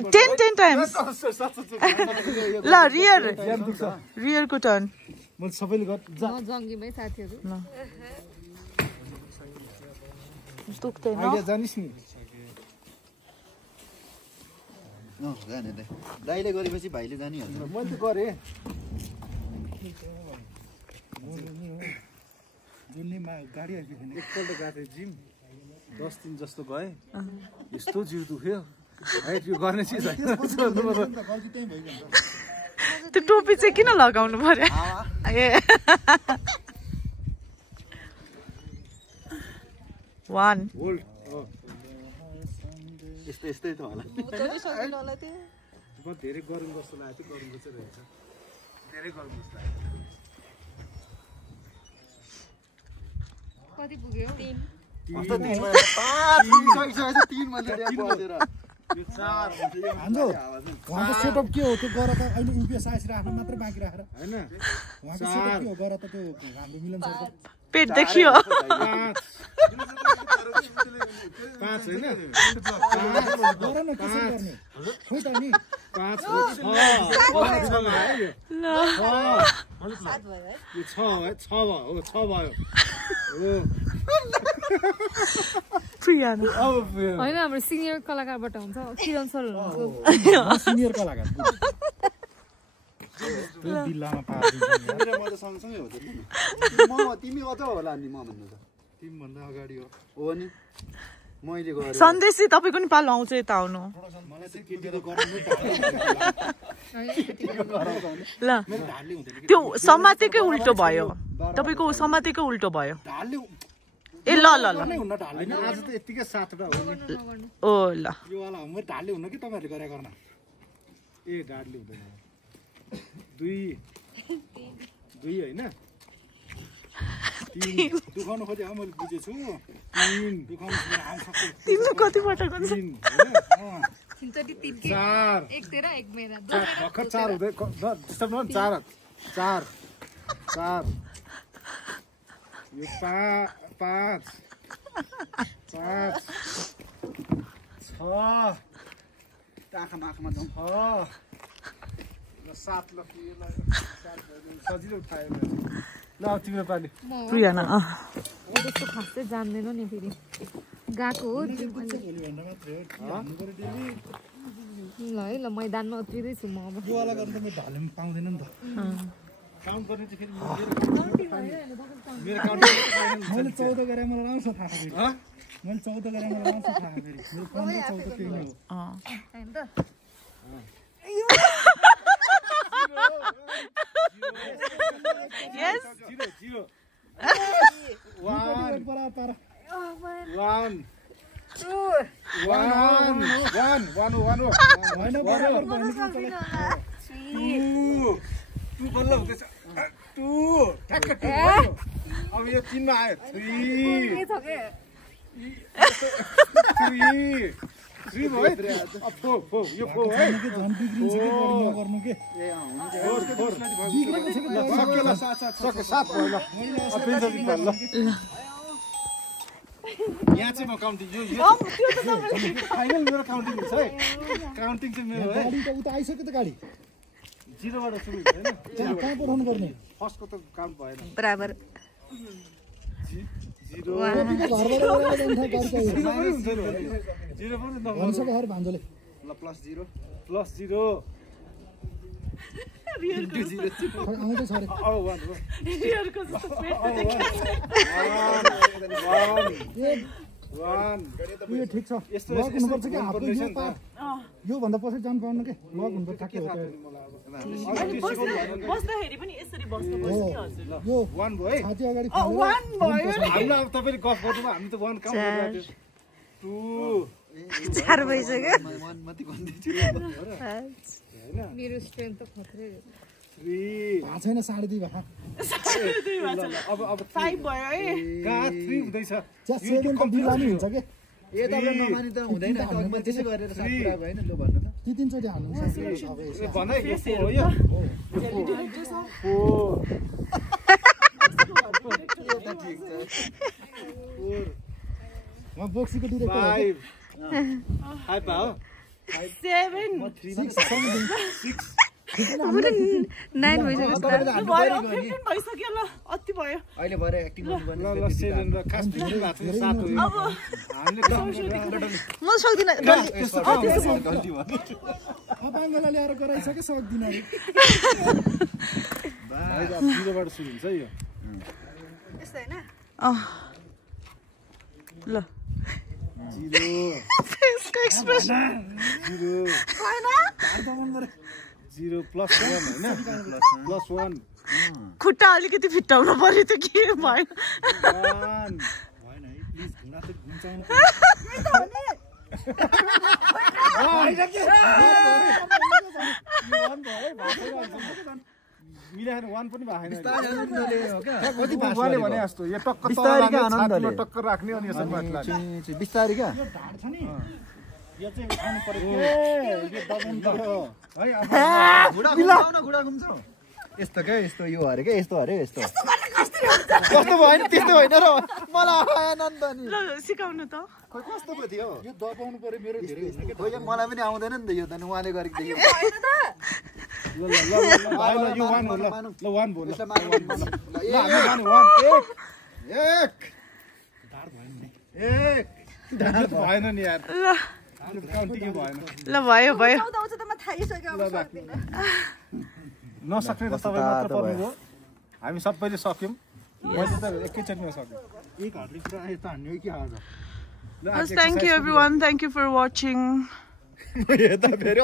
10 times. ल rear को turn म सबैले गर जंगीमै साथीहरु ल दुख्दैन आइडिया जानिस् नि जाने दाइले गरेपछि भाइले जानिहाल्छ मैले त गरे जुनमा गाडी आइपुग्यो एकपल्ट गएको जिम 10 दिन जस्तो गए यस्तो जिउ दुख्यो है यो गर्ने चिज हैन त्यो टोपी चाहिँ किन लगाउनु पर्यो ए 1 होल्ड यस्तै त होला म धेरै गरम जस्तो लाग्यो गरम जस्तो रहेछ धेरै गरम जस्तो लाग्यो कति पुग्यो 3 कस्तो 3 मा 5 3 मा बजेर यो 4 हाम्रो उहाँको सेटअप के हो त्यो गर त अहिले युपीएस आइस राख्न मात्र बाँकी राखेर हैन उहाँको सेटअप के हो गर त त्यो हाम्रो मिलन सरको पेट देखियो 5 हैन गर न कसो गर्ने खोइ त नि 5 6 ल 7 भयो है यो 6 भयो हो 6 भयो हो प्रियाना हैन हाम्रो सिनियर कलाकारबाट हुन्छ किरण सर सिनियर कलाकार त्यो बिल्लामा पार्दिन्छ मेरो म त सँगसँगै हो म तिमी अझ होला नि म भन्नु त तिमी भन्दा अगाडि हो नि मैले गरे सन्देशी तपाईको नि पालो आउँछ यता आउनु मलाई चाहिँ केटीको गर्नु ल त्यो समातेकै उल्टो भयो तपाईको समातेकै उल्टो भयो ढाल्ले ए ल ल ल हुन ढाल्दैन आज त यतिकै सातवटा हो नि ओ ल यो वाला हो मैले ढाल्ले हुन कि तपाईहरुले गरे गर्न ए ढाल्ले हुँदैन 2 हैन 3 दुखाउनु खोजे मैले बुझेछु 3 दुखाउनु आउँछ तिम्रो कति पटक हुन्छ 3 के 4 एक तेरा एक मेरा भर्खर 4 हुँदै डिस्टर्ब न 4 यो 5 6 आँखामा जाउँ 7 ल सजिलो उठायो ल तिम्रो पाली प्रियाना त्यस्तो खास चाहिँ जान्दैन नि फेरि गएको हो ल है ल मैदानमा उत्रिँदै छु म अब यो वाला गर्न त म ढाल्न पाउँदैन नि त काउन्ट गर्ने चाहिँ फेरि मेरो काउन्ट मैले 14 गरे मलाई आउँछ थाहा फेरि मैले 14 गरे मलाई आउँछ थाहा फेरि मेरो 15 14 त्यही नै हो हैन त Yes. 0 1 अब यो 3 मा आयो 3 भयो अब 4 यो 4 है झन् बिग्रिन्छ के बढी नगर्नु के ए हुन्छ 4 7 भयो ल अब पेन्सन ल यहाँ चाहिँ म काउन्टिङ यो फाइनल मेरो काउन्टिङ हुन्छ है काउन्टिङ चाहिँ मेरो है गाडी त उता आइसक्यो त गाडी 0 बाट सुरु हुन्छ हैन कहाँ पठाउनु पर्ने फर्स्टको त काउन्ट भएन बराबर 0 घरबाट जान्छ भान्जोले ल +0 आउँदै छ रे यो ठिक छ लक हुनुपर्छ कि हातको यो भन्दा पछि जान पाउनु के लक हुनुपर्छ के हो बस्दाखेरि पनि यसरी बस्नुपर्छ के हजुर यो 1 भयो है छाती अगाडि 1 भयो हामीलाई अब तपाईले गफ गर्नुभयो हामी त 1 काउन्ट गरिरहेको थियौ 4 भइसक्यो 1 माथि भन्दैछु हैन मेरो स्ट्रेन्थ त खत्रै 3 भएको छैन 2.5 भएको अब 5 भयो है कहाँ 3 हुँदैछ जस्ट 7 त बिलानी हुन्छ के ए तपाईले नमानी त हुँदैन म त्यसै गरेर साथ कुरा भएन ल भन्नु त ती 3 चोटी हाल्नु सक्छ भन्दै यो हो यो 4 म बोक्सीको डिरेक्टर 5 पाओ 7 9 भइसक्यो भयो 15 भइसक्यो ल अति भयो अहिले भरे एक्टिभ गर्नु ल ल 7 र खास फिक्री भएको छ 7 हो यो अब हामीले म सक्दिन गल्ती भयो अपाङ्गलाई ल्याएर गराइसके सक्दिन अरे भाइ 0 बाट सुरु हुन्छ यो यस्तो हैन ल 0 यसको एक्सप्रेसन 0 प्लस 1 हैन प्लस 1 खुट्टा अलिकति फिटाउनु पर्यो त्यो के भयो 1 भएन है प्लिज घुँडा त घुम्चाउनु मिलाएर 1 पनि भएन कति उहाँले भने जस्तो यो टक्क बिस्तारीकै आनन्दले। टक्क राख्ने अनि यसो माथि लाग्ने बिस्तारी क्या यो ढाड छ नि यो चाहिँ उठाउनु पर्यो यो दबाउनु पर्यो है घुडा घुम्छौ यस्तो क्या यस्तो यो अरे क्या यस्तो अरे यस्तो कस्तो भएन त्यस्तो होइन र मलाई आनन्द नि ल सिकाउनु त खोइ कस्तो पो थियो यो दबाउनु पर्यो मेरो धेरै हुन्छ के खोइ मलाई पनि आउँदैन नि त यो त उहाँले गरेको देख्यो ल ल ल भाइ ल यो 1 हो ल ल 1 भयो ल यसलाई मार्नु ल हामी माने 1 1 ढाड भएन नि यार ल काउन्टिङ भएन ल भयो भयो आउँछ त म थाहिसक्यो अब सक्दिन नसक्ने त तपाईँ मात्र पर्नुभयो हामी सबैले सक्यौँ मैले त एकैचोटिमा सक्यो एक हातले पुरा यता हान्ने हो कि आज Thank you everyone. Thank you for watching. यता फेरि